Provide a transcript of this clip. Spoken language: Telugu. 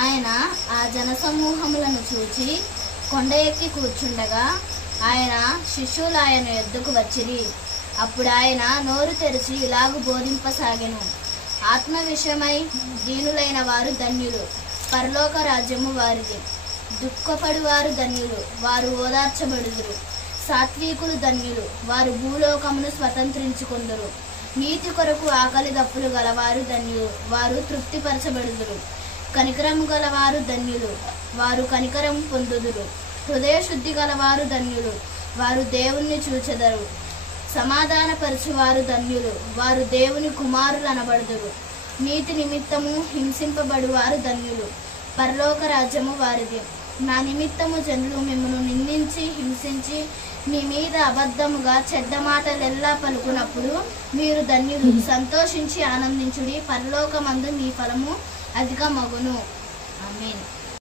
ఆయన ఆ జనసమూహములను చూచి కొండ ఎక్కి కూర్చుండగా ఆయన శిష్యులు ఆయన యొద్దకు వచ్చిరి. అప్పుడు ఆయన నోరు తెరిచి ఇలాగు బోధింపసాగెను. ఆత్మ విషయమై దీనులైన వారు ధన్యులు, పరలోక రాజ్యము వారిది. దుఃఖపడువారు ధన్యులు, వారు ఓదార్చబడుదురు. సాత్వికులు ధన్యులు, వారు భూలోకమును స్వతంత్రించుకొందురు. నీతి కొరకు ఆకలి దప్పులు గలవారు ధన్యులు, వారు తృప్తిపరచబడుదురు. కనికరము గలవారు ధన్యులు, వారు కనికరము పొందుదురు. హృదయ శుద్ధి గలవారు ధన్యులు, వారు దేవుణ్ణి చూచెదరు. సమాధానపరచువారు ధన్యులు, వారు దేవుని కుమారులు అనబడుదురు. నీతి నిమిత్తము హింసింపబడువారు ధన్యులు, పరలోక రాజ్యము వారిది. నా నిమిత్తము జనులు మిమ్మను నిందించి హింసించి మీ మీద అబద్ధముగా చెడ్డ మాటలెల్లా పలుకున్నప్పుడు మీరు ధన్యులు. సంతోషించి ఆనందించుడి, పరలోకమందు మీ ఫలము అధికమగును.